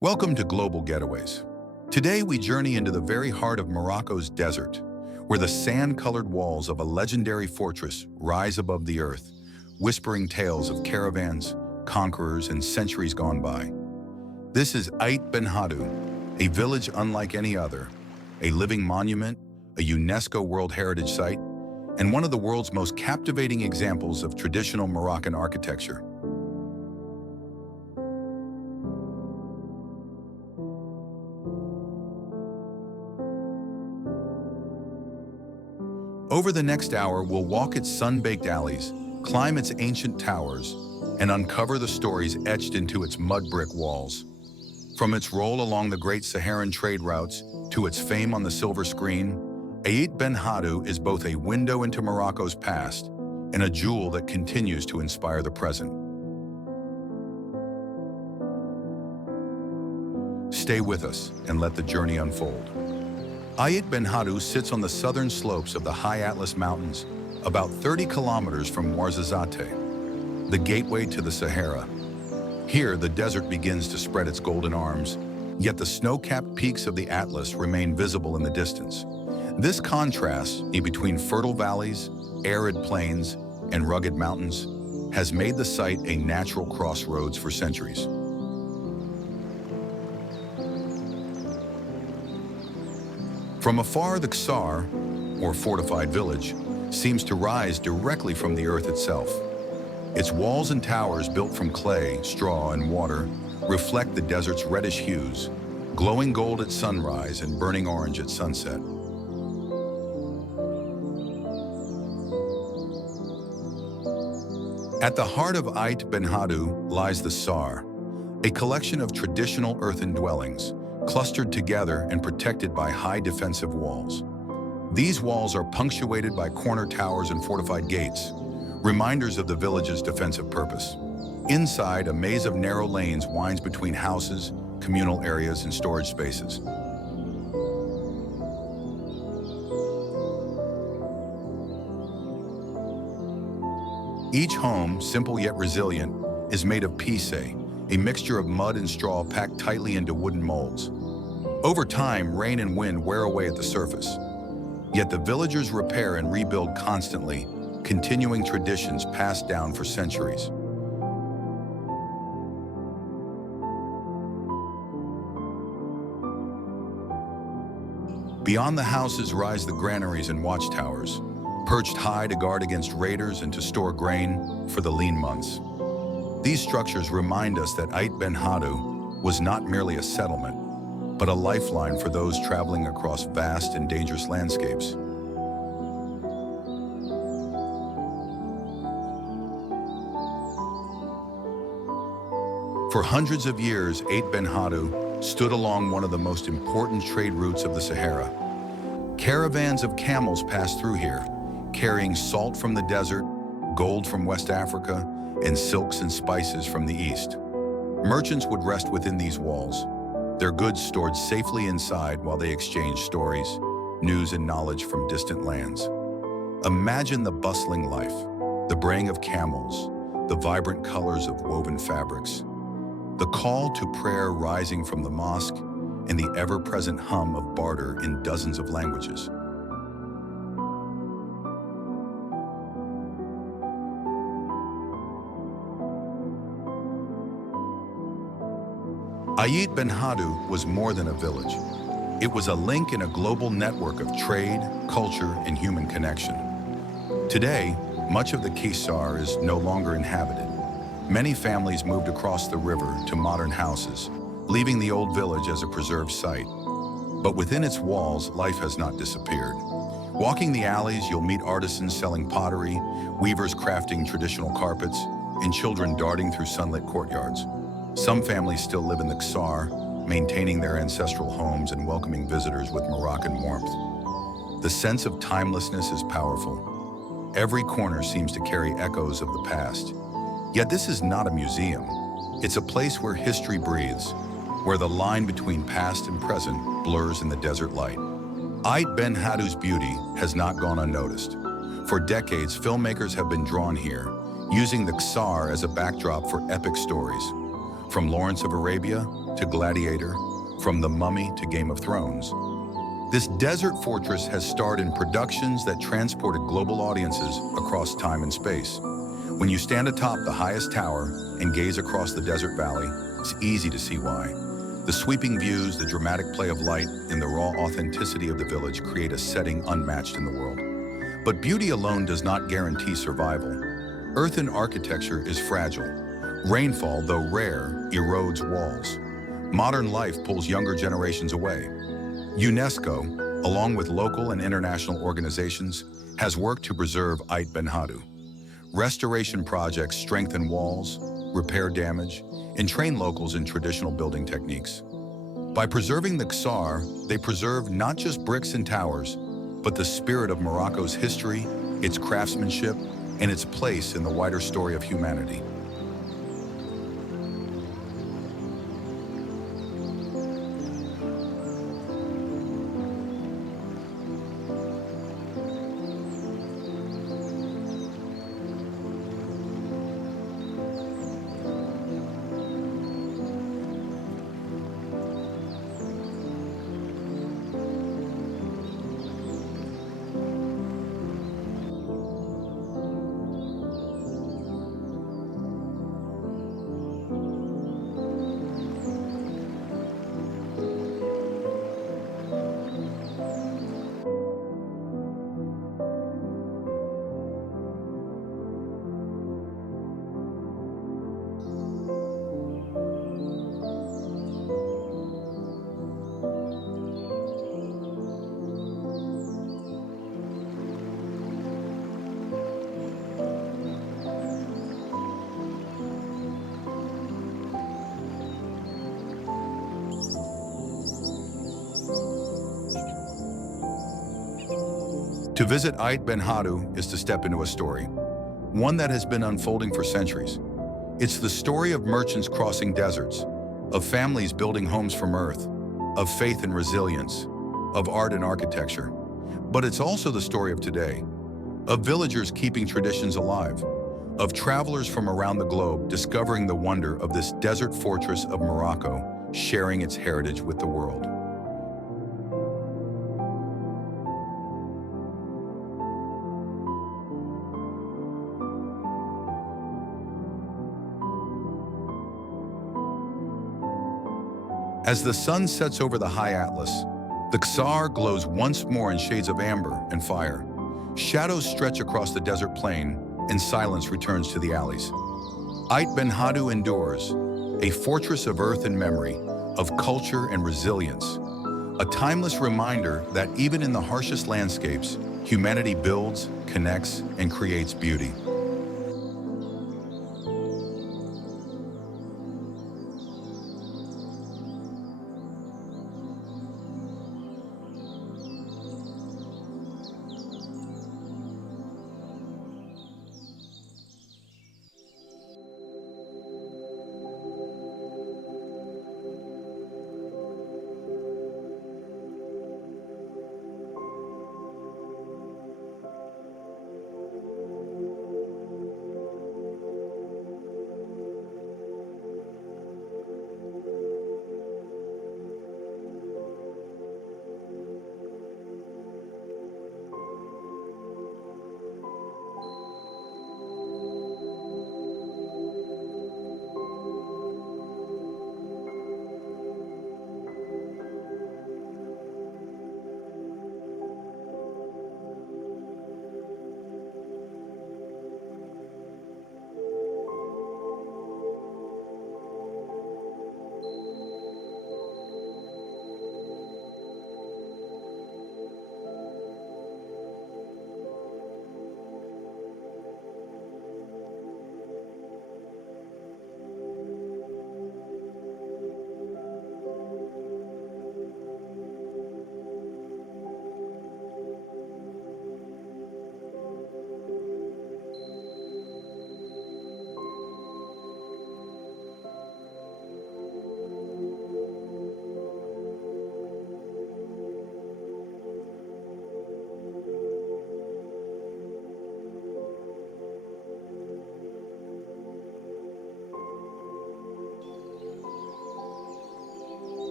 Welcome to Global Getaways. Today we journey into the very heart of Morocco's desert, where the sand-colored walls of a legendary fortress rise above the earth, whispering tales of caravans, conquerors, and centuries gone by. This is Aït Benhaddou, a village unlike any other, a living monument, a UNESCO World Heritage Site, and one of the world's most captivating examples of traditional Moroccan architecture. Over the next hour, we'll walk its sun-baked alleys, climb its ancient towers, and uncover the stories etched into its mud brick walls. From its role along the great Saharan trade routes to its fame on the silver screen, Aït Benhaddou is both a window into Morocco's past and a jewel that continues to inspire the present. Stay with us and let the journey unfold. Aït Benhaddou sits on the southern slopes of the High Atlas Mountains, about 30 kilometers from Ouarzazate, the gateway to the Sahara. Here, the desert begins to spread its golden arms, yet the snow-capped peaks of the Atlas remain visible in the distance. This contrast between fertile valleys, arid plains, and rugged mountains has made the site a natural crossroads for centuries. From afar, the Ksar, or fortified village, seems to rise directly from the earth itself. Its walls and towers, built from clay, straw, and water, reflect the desert's reddish hues, glowing gold at sunrise and burning orange at sunset. At the heart of Aït Benhaddou lies the Sar, a collection of traditional earthen dwellings, clustered together and protected by high defensive walls. These walls are punctuated by corner towers and fortified gates, reminders of the village's defensive purpose. Inside, a maze of narrow lanes winds between houses, communal areas, and storage spaces. Each home, simple yet resilient, is made of pisse, a mixture of mud and straw packed tightly into wooden molds. Over time, rain and wind wear away at the surface. Yet the villagers repair and rebuild constantly, continuing traditions passed down for centuries. Beyond the houses rise the granaries and watchtowers, perched high to guard against raiders and to store grain for the lean months. These structures remind us that Aït Benhaddou was not merely a settlement, but a lifeline for those traveling across vast and dangerous landscapes. For hundreds of years, Aït Benhaddou stood along one of the most important trade routes of the Sahara. Caravans of camels passed through here, carrying salt from the desert, gold from West Africa, and silks and spices from the east. Merchants would rest within these walls, their goods stored safely inside while they exchanged stories, news, and knowledge from distant lands. Imagine the bustling life, the braying of camels, the vibrant colors of woven fabrics, the call to prayer rising from the mosque, and the ever-present hum of barter in dozens of languages. Aït Benhaddou was more than a village. It was a link in a global network of trade, culture, and human connection. Today, much of the Ksar is no longer inhabited. Many families moved across the river to modern houses, leaving the old village as a preserved site. But within its walls, life has not disappeared. Walking the alleys, you'll meet artisans selling pottery, weavers crafting traditional carpets, and children darting through sunlit courtyards. Some families still live in the Ksar, maintaining their ancestral homes and welcoming visitors with Moroccan warmth. The sense of timelessness is powerful. Every corner seems to carry echoes of the past. Yet this is not a museum. It's a place where history breathes, where the line between past and present blurs in the desert light. Aït Benhaddou's beauty has not gone unnoticed. For decades, filmmakers have been drawn here, using the Ksar as a backdrop for epic stories. From Lawrence of Arabia to Gladiator, from The Mummy to Game of Thrones. This desert fortress has starred in productions that transported global audiences across time and space. When you stand atop the highest tower and gaze across the desert valley, it's easy to see why. The sweeping views, the dramatic play of light, and the raw authenticity of the village create a setting unmatched in the world. But beauty alone does not guarantee survival. Earthen architecture is fragile. Rainfall, though rare, erodes walls. Modern life pulls younger generations away. UNESCO, along with local and international organizations, has worked to preserve Aït Benhaddou. Restoration projects strengthen walls, repair damage, and train locals in traditional building techniques. By preserving the Ksar, they preserve not just bricks and towers, but the spirit of Morocco's history, its craftsmanship, and its place in the wider story of humanity. To visit Aït Benhaddou is to step into a story, one that has been unfolding for centuries. It's the story of merchants crossing deserts, of families building homes from earth, of faith and resilience, of art and architecture. But it's also the story of today, of villagers keeping traditions alive, of travelers from around the globe discovering the wonder of this desert fortress of Morocco, sharing its heritage with the world. As the sun sets over the high Atlas, the Ksar glows once more in shades of amber and fire. Shadows stretch across the desert plain, and silence returns to the alleys. Aït Benhaddou endures, a fortress of earth and memory, of culture and resilience, a timeless reminder that even in the harshest landscapes, humanity builds, connects, and creates beauty.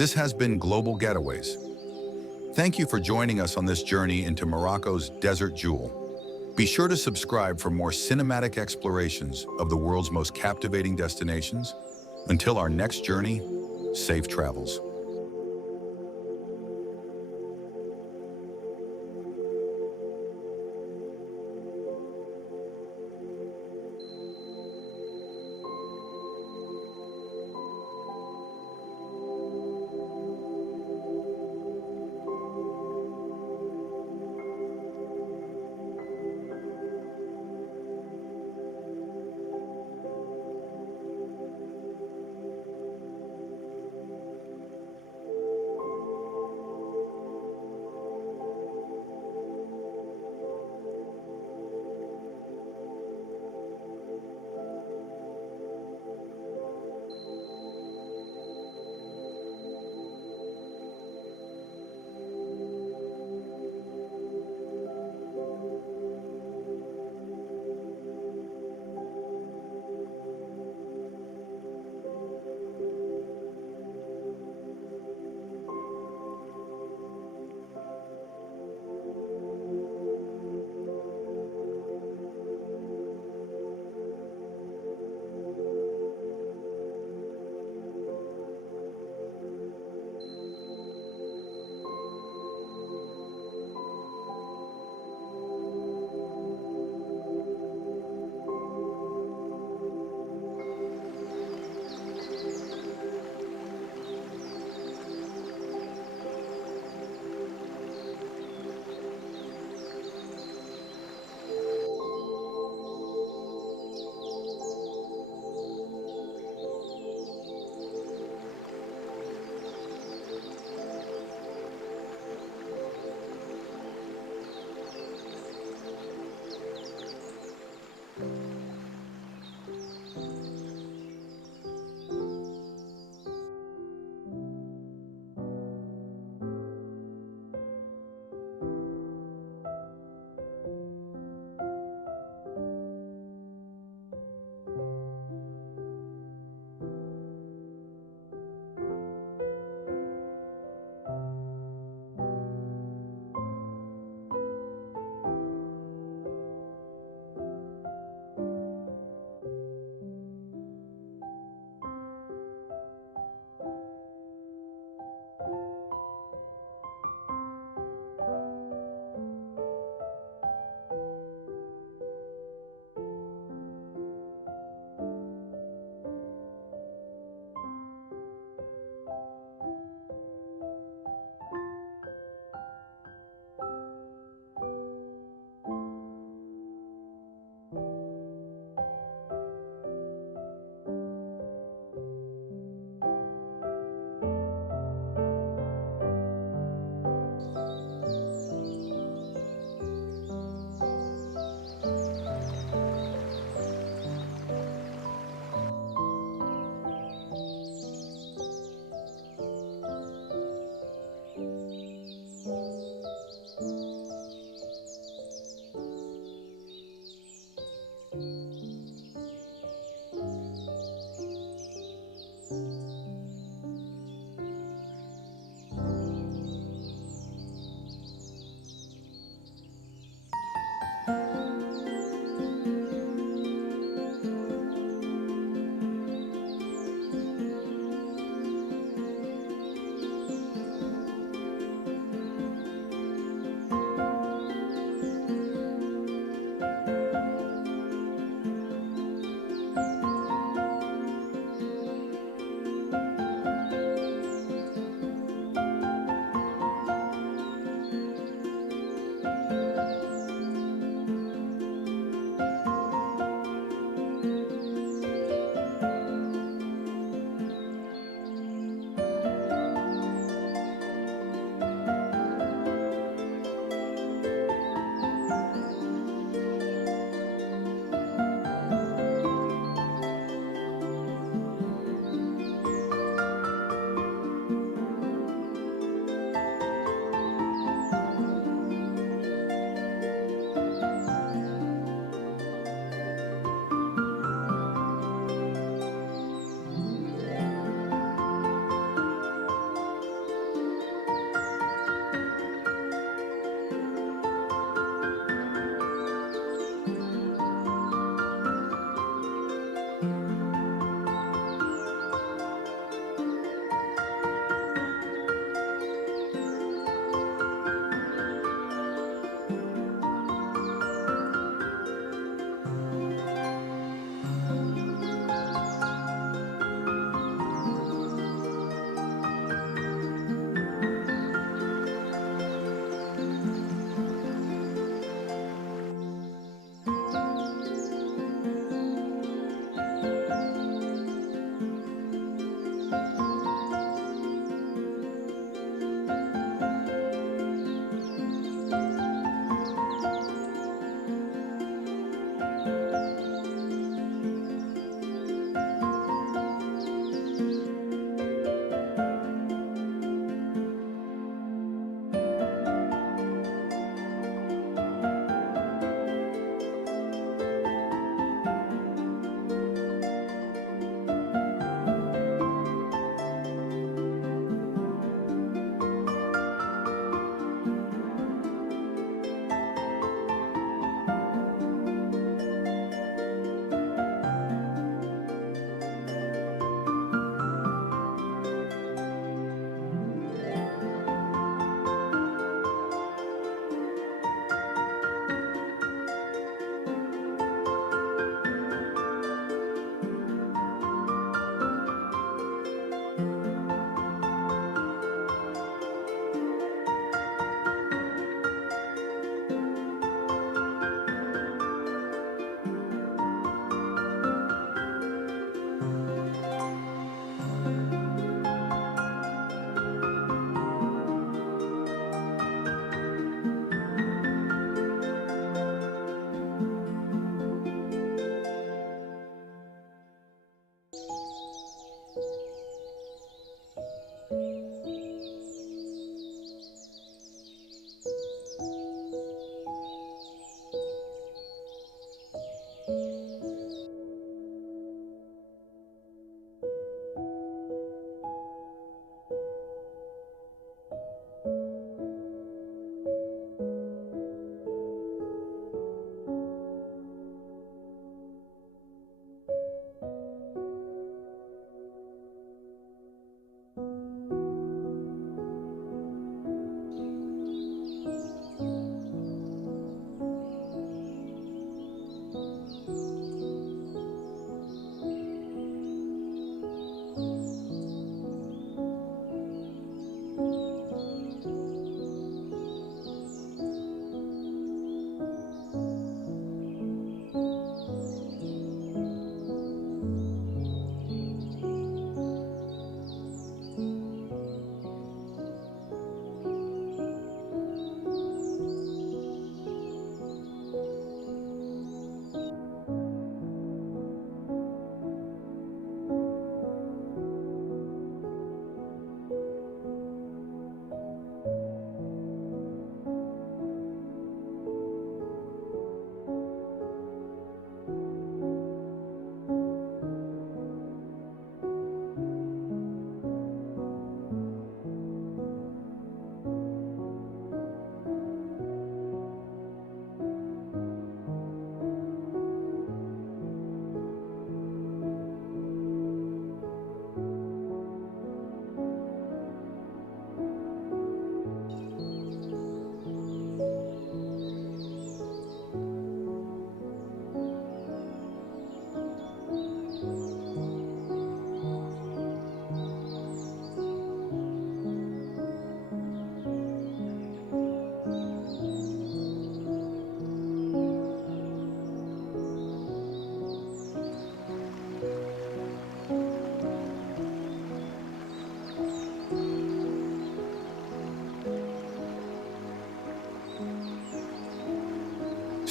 This has been Global Getaways. Thank you for joining us on this journey into Morocco's desert jewel. Be sure to subscribe for more cinematic explorations of the world's most captivating destinations. Until our next journey, safe travels.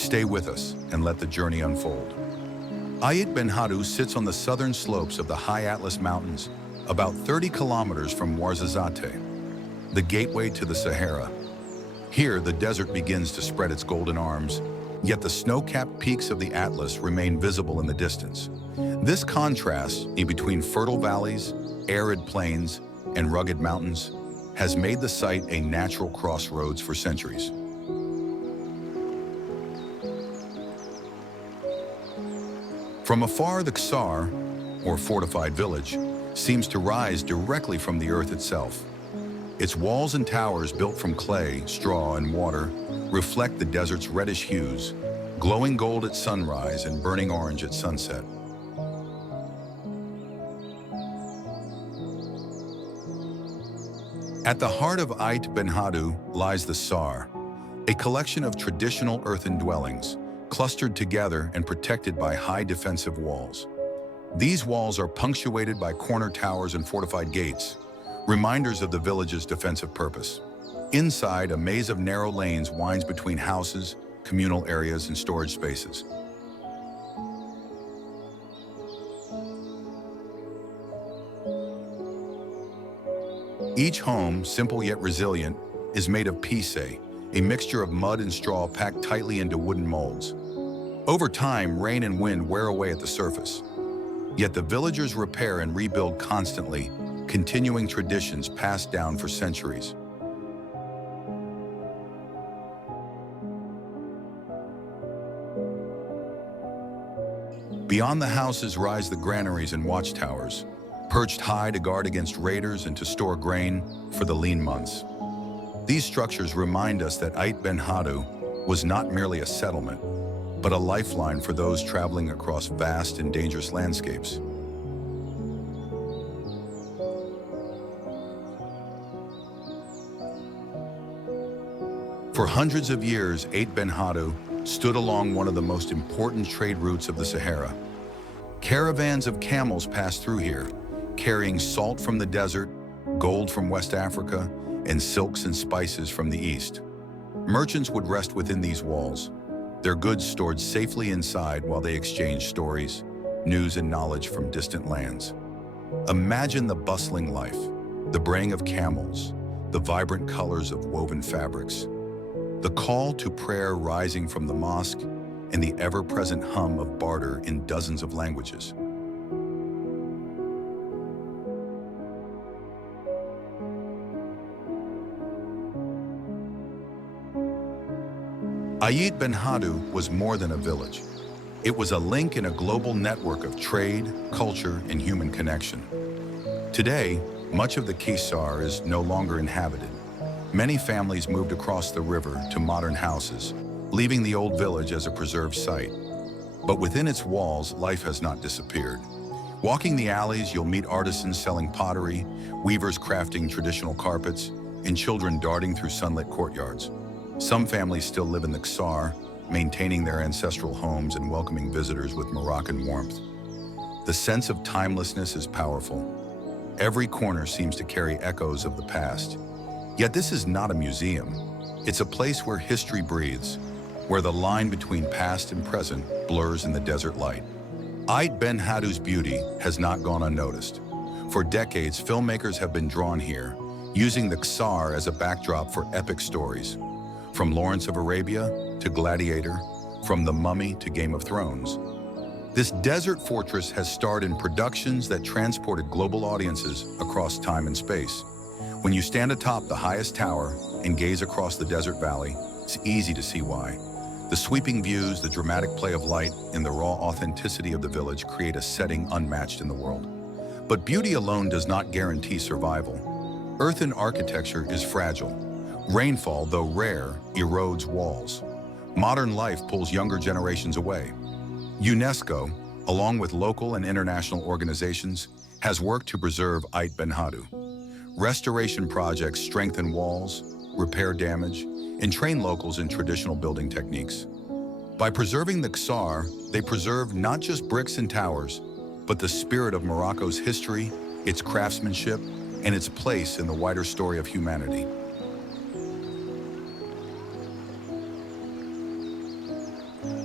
Stay with us and let the journey unfold. Aït Benhaddou sits on the southern slopes of the high Atlas Mountains, about 30 kilometers from Ouarzazate, the gateway to the Sahara. Here, the desert begins to spread its golden arms, yet the snow-capped peaks of the Atlas remain visible in the distance. This contrast between fertile valleys, arid plains, and rugged mountains has made the site a natural crossroads for centuries. From afar, the Ksar, or fortified village, seems to rise directly from the earth itself. Its walls and towers, built from clay, straw, and water, reflect the desert's reddish hues, glowing gold at sunrise and burning orange at sunset. At the heart of Aït Benhaddou lies the Sahara, a collection of traditional earthen dwellings, clustered together and protected by high defensive walls. These walls are punctuated by corner towers and fortified gates, reminders of the village's defensive purpose. Inside, a maze of narrow lanes winds between houses, communal areas, and storage spaces. Each home, simple yet resilient, is made of pisse, a mixture of mud and straw packed tightly into wooden molds. Over time, rain and wind wear away at the surface. Yet the villagers repair and rebuild constantly, continuing traditions passed down for centuries. Beyond the houses rise the granaries and watchtowers, perched high to guard against raiders and to store grain for the lean months. These structures remind us that Aït Benhaddou was not merely a settlement, but a lifeline for those traveling across vast and dangerous landscapes. For hundreds of years, Aït Benhaddou stood along one of the most important trade routes of the Sahara. Caravans of camels passed through here, carrying salt from the desert, gold from West Africa, and silks and spices from the east. Merchants would rest within these walls, their goods stored safely inside while they exchanged stories, news, and knowledge from distant lands. Imagine the bustling life, the braying of camels, the vibrant colors of woven fabrics, the call to prayer rising from the mosque, and the ever-present hum of barter in dozens of languages. Aït Benhaddou was more than a village. It was a link in a global network of trade, culture, and human connection. Today, much of the Ksar is no longer inhabited. Many families moved across the river to modern houses, leaving the old village as a preserved site. But within its walls, life has not disappeared. Walking the alleys, you'll meet artisans selling pottery, weavers crafting traditional carpets, and children darting through sunlit courtyards. Some families still live in the Ksar, maintaining their ancestral homes and welcoming visitors with Moroccan warmth. The sense of timelessness is powerful. Every corner seems to carry echoes of the past. Yet this is not a museum. It's a place where history breathes, where the line between past and present blurs in the desert light. Aït Benhaddou's beauty has not gone unnoticed. For decades, filmmakers have been drawn here, using the Ksar as a backdrop for epic stories. From Lawrence of Arabia to Gladiator, from The Mummy to Game of Thrones. This desert fortress has starred in productions that transported global audiences across time and space. When you stand atop the highest tower and gaze across the desert valley, it's easy to see why. The sweeping views, the dramatic play of light, and the raw authenticity of the village create a setting unmatched in the world. But beauty alone does not guarantee survival. Earthen architecture is fragile. Rainfall, though rare, erodes walls. Modern life pulls younger generations away. UNESCO, along with local and international organizations, has worked to preserve Aït Benhaddou. Restoration projects strengthen walls, repair damage, and train locals in traditional building techniques. By preserving the Ksar, they preserve not just bricks and towers, but the spirit of Morocco's history, its craftsmanship, and its place in the wider story of humanity.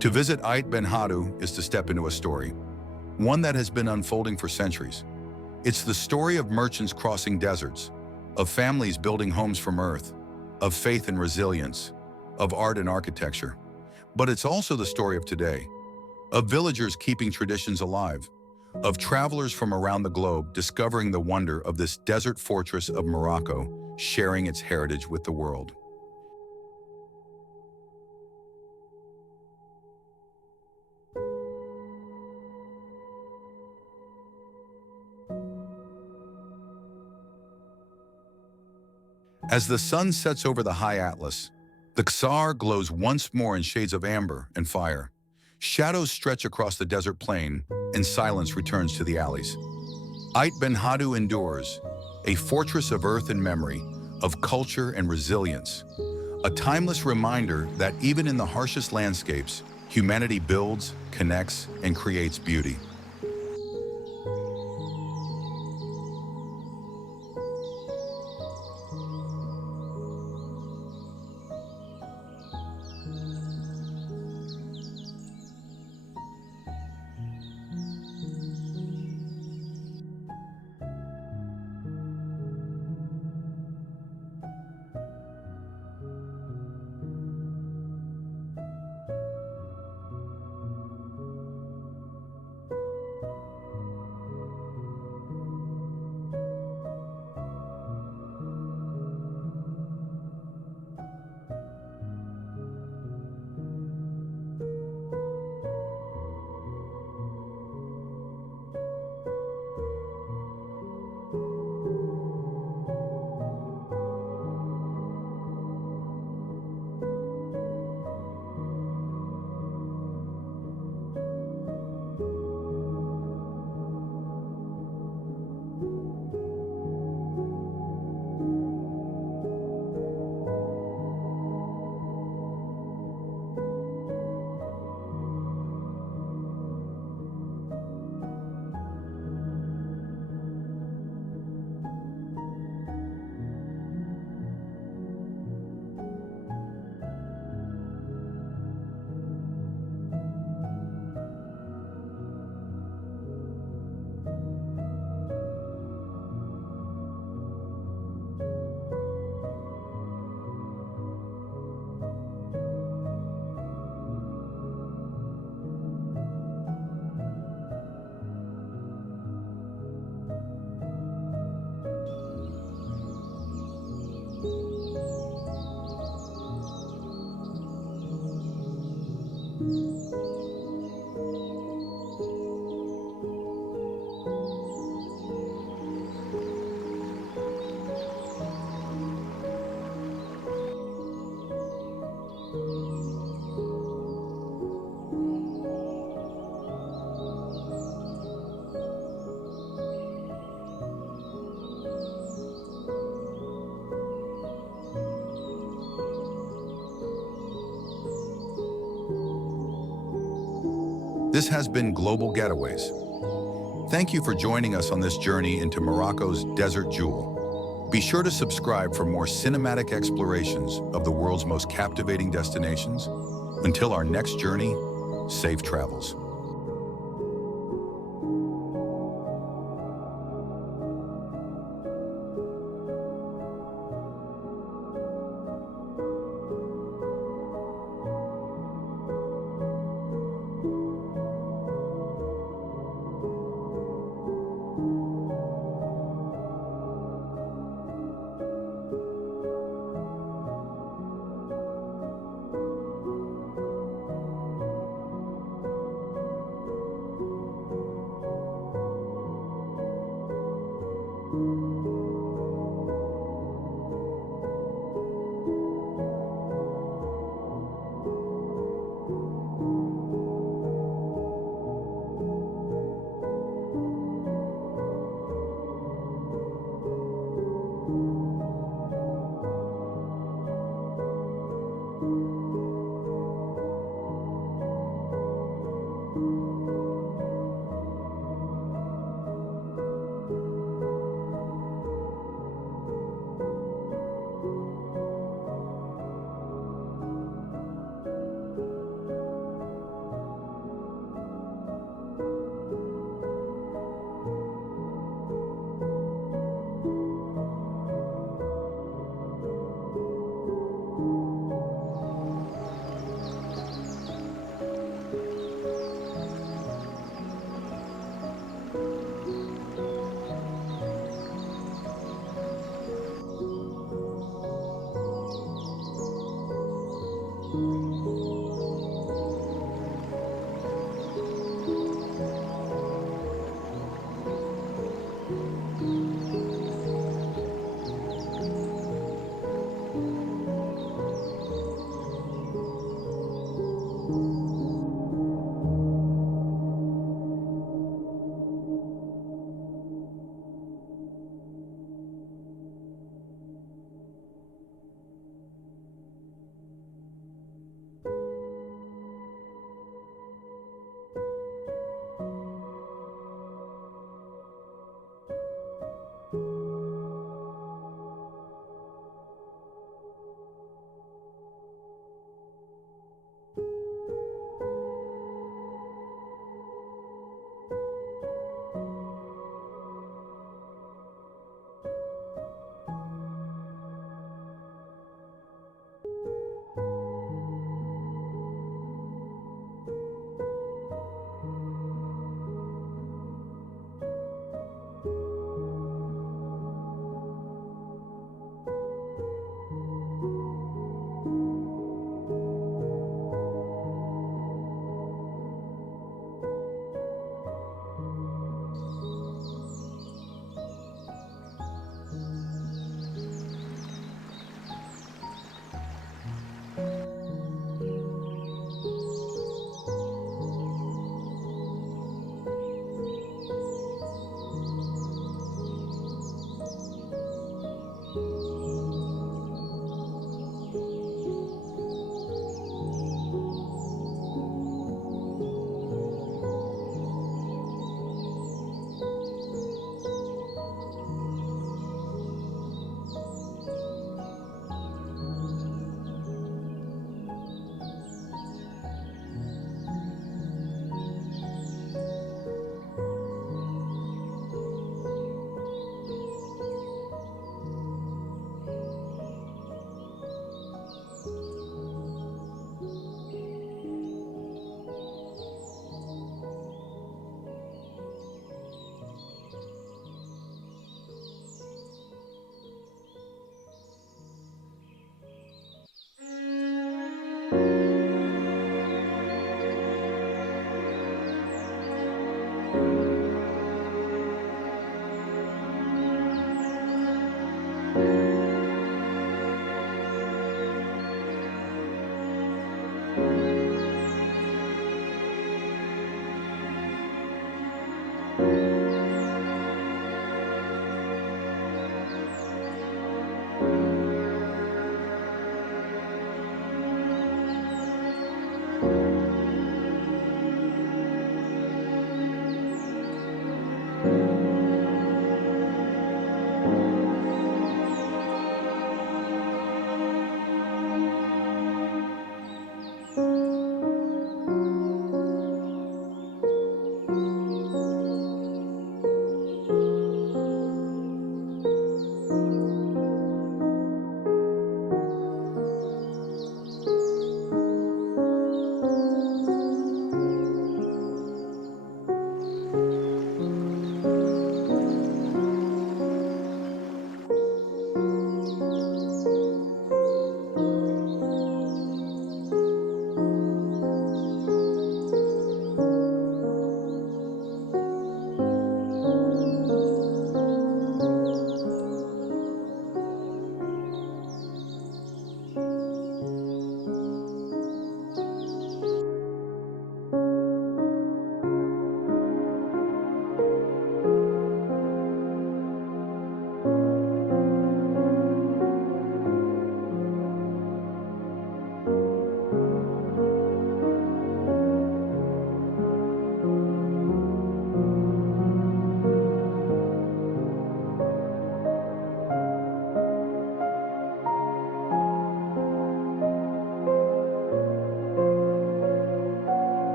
To visit Aït Benhaddou is to step into a story, one that has been unfolding for centuries. It's the story of merchants crossing deserts, of families building homes from earth, of faith and resilience, of art and architecture. But it's also the story of today, of villagers keeping traditions alive, of travelers from around the globe discovering the wonder of this desert fortress of Morocco, sharing its heritage with the world. As the sun sets over the high Atlas, the Sahara glows once more in shades of amber and fire. Shadows stretch across the desert plain, and silence returns to the alleys. Aït Benhaddou endures, a fortress of earth and memory, of culture and resilience, a timeless reminder that even in the harshest landscapes, humanity builds, connects, and creates beauty. This has been Global Getaways. Thank you for joining us on this journey into Morocco's desert jewel. Be sure to subscribe for more cinematic explorations of the world's most captivating destinations. Until our next journey, safe travels.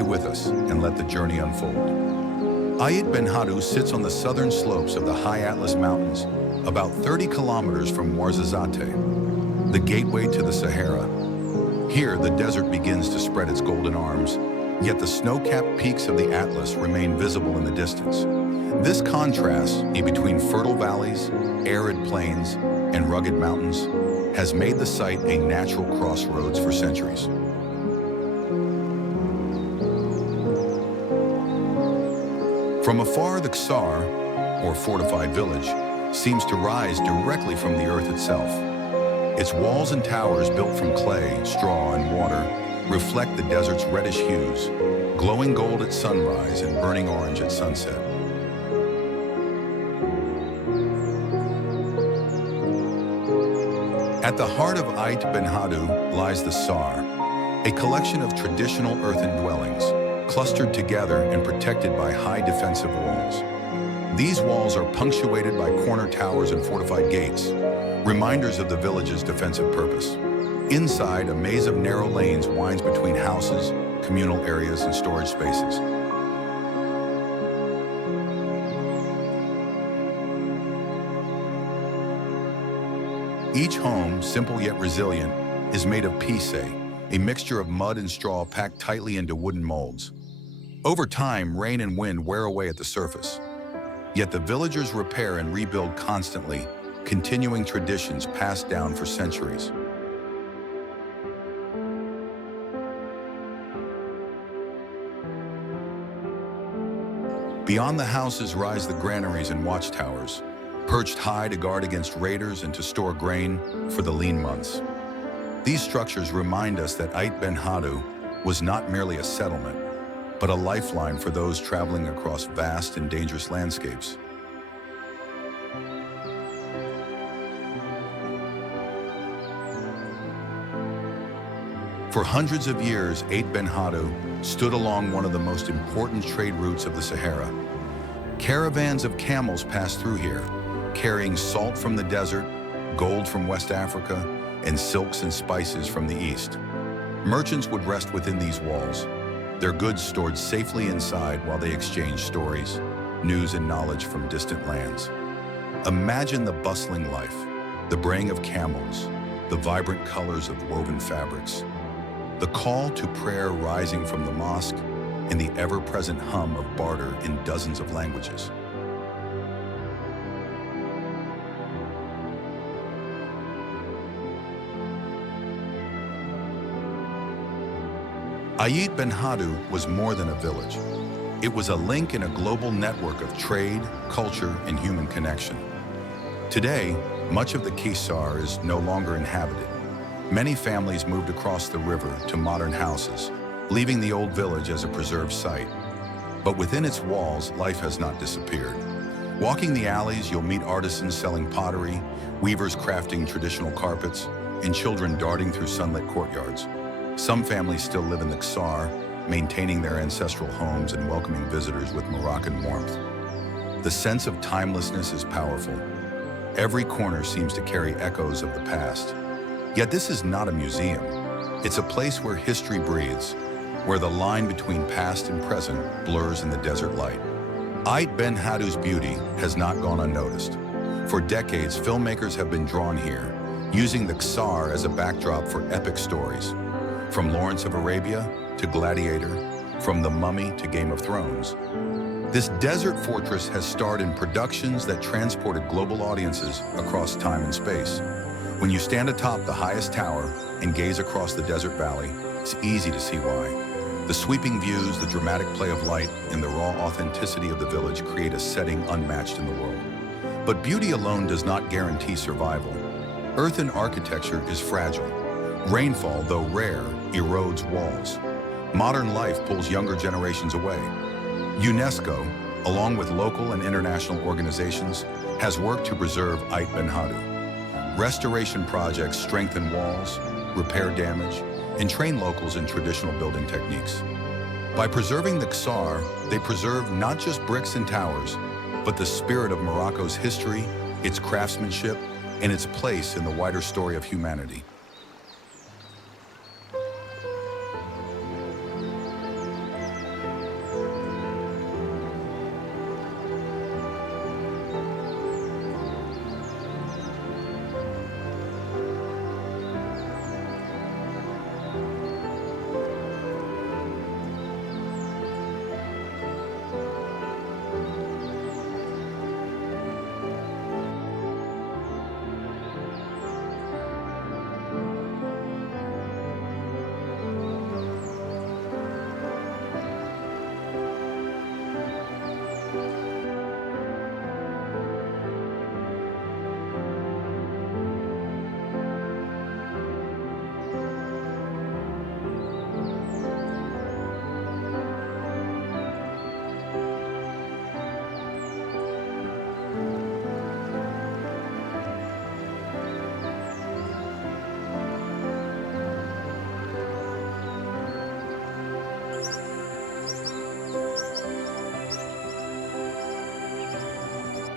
Stay with us and let the journey unfold. Aït Benhaddou sits on the southern slopes of the High Atlas Mountains, about 30 kilometers from Ouarzazate, the gateway to the Sahara. Here, the desert begins to spread its golden arms, yet the snow-capped peaks of the Atlas remain visible in the distance. This contrast between fertile valleys, arid plains, and rugged mountains has made the site a natural crossroads for centuries. From afar, the Ksar, or fortified village, seems to rise directly from the earth itself. Its walls and towers, built from clay, straw, and water, reflect the desert's reddish hues, glowing gold at sunrise and burning orange at sunset. At the heart of Aït Benhaddou lies the Sar, a collection of traditional earthen dwellings, clustered together and protected by high defensive walls. These walls are punctuated by corner towers and fortified gates, reminders of the village's defensive purpose. Inside, a maze of narrow lanes winds between houses, communal areas, and storage spaces. Each home, simple yet resilient, is made of pisse, a mixture of mud and straw packed tightly into wooden molds. Over time, rain and wind wear away at the surface. Yet the villagers repair and rebuild constantly, continuing traditions passed down for centuries. Beyond the houses rise the granaries and watchtowers, perched high to guard against raiders and to store grain for the lean months. These structures remind us that Aït Benhaddou was not merely a settlement, but a lifeline for those traveling across vast and dangerous landscapes. For hundreds of years, Aït Benhaddou stood along one of the most important trade routes of the Sahara. Caravans of camels passed through here, carrying salt from the desert, gold from West Africa, and silks and spices from the east. Merchants would rest within these walls, their goods stored safely inside while they exchanged stories, news, and knowledge from distant lands. Imagine the bustling life, the braying of camels, the vibrant colors of woven fabrics, the call to prayer rising from the mosque, and the ever-present hum of barter in dozens of languages. Aït Benhaddou was more than a village. It was a link in a global network of trade, culture, and human connection. Today, much of the Ksar is no longer inhabited. Many families moved across the river to modern houses, leaving the old village as a preserved site. But within its walls, life has not disappeared. Walking the alleys, you'll meet artisans selling pottery, weavers crafting traditional carpets, and children darting through sunlit courtyards. Some families still live in the Ksar, maintaining their ancestral homes and welcoming visitors with Moroccan warmth. The sense of timelessness is powerful. Every corner seems to carry echoes of the past. Yet this is not a museum. It's a place where history breathes, where the line between past and present blurs in the desert light. Aït Benhaddou's beauty has not gone unnoticed. For decades, filmmakers have been drawn here, using the Ksar as a backdrop for epic stories. From Lawrence of Arabia to Gladiator, from The Mummy to Game of Thrones. This desert fortress has starred in productions that transported global audiences across time and space. When you stand atop the highest tower and gaze across the desert valley, it's easy to see why. The sweeping views, the dramatic play of light, and the raw authenticity of the village create a setting unmatched in the world. But beauty alone does not guarantee survival. Earthen architecture is fragile. Rainfall, though rare, erodes walls. Modern life pulls younger generations away. UNESCO, along with local and international organizations, has worked to preserve Aït Benhaddou. Restoration projects strengthen walls, repair damage, and train locals in traditional building techniques. By preserving the Ksar, they preserve not just bricks and towers, but the spirit of Morocco's history, its craftsmanship, and its place in the wider story of humanity.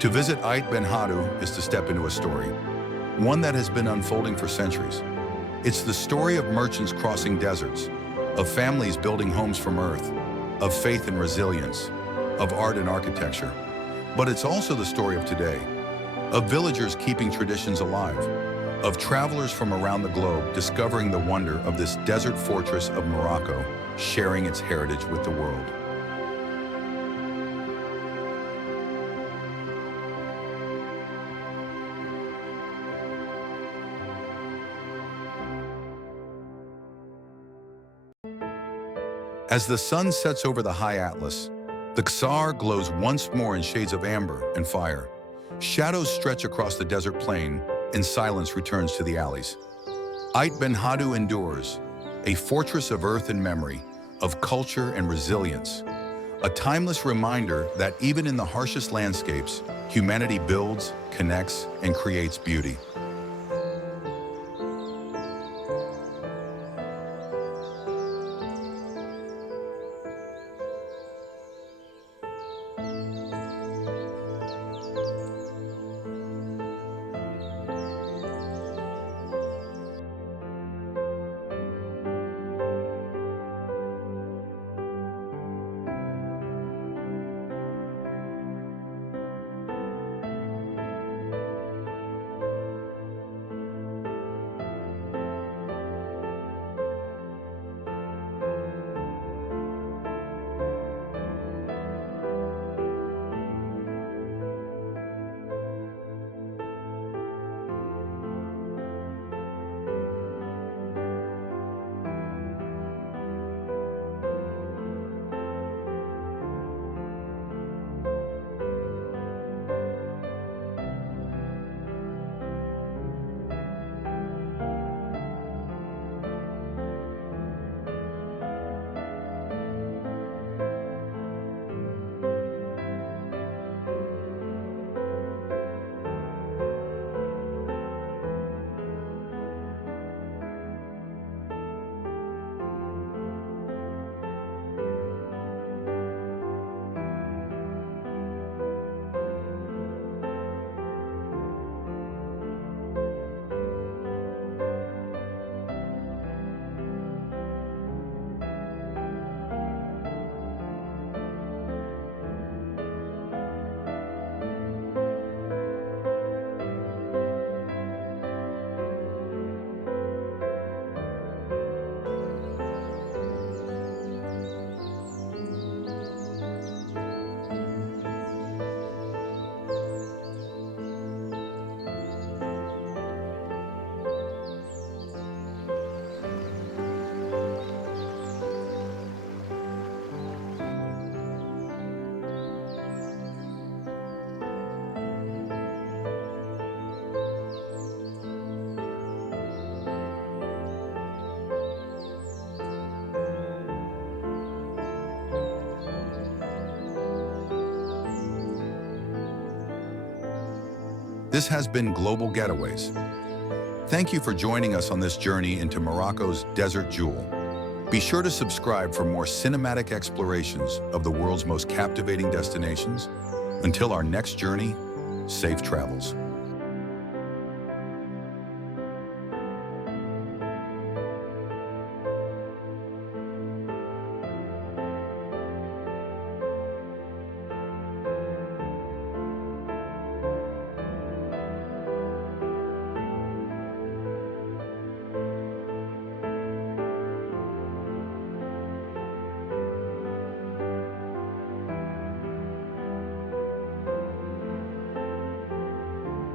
To visit Aït Benhaddou is to step into a story, one that has been unfolding for centuries. It's the story of merchants crossing deserts, of families building homes from earth, of faith and resilience, of art and architecture. But it's also the story of today, of villagers keeping traditions alive, of travelers from around the globe discovering the wonder of this desert fortress of Morocco, sharing its heritage with the world. As the sun sets over the high Atlas, the Sahara glows once more in shades of amber and fire. Shadows stretch across the desert plain, and silence returns to the alleys. Aït Benhaddou endures, a fortress of earth and memory, of culture and resilience. A timeless reminder that even in the harshest landscapes, humanity builds, connects, and creates beauty. This has been Global Getaways. Thank you for joining us on this journey into Morocco's desert jewel. Be sure to subscribe for more cinematic explorations of the world's most captivating destinations. Until our next journey, safe travels.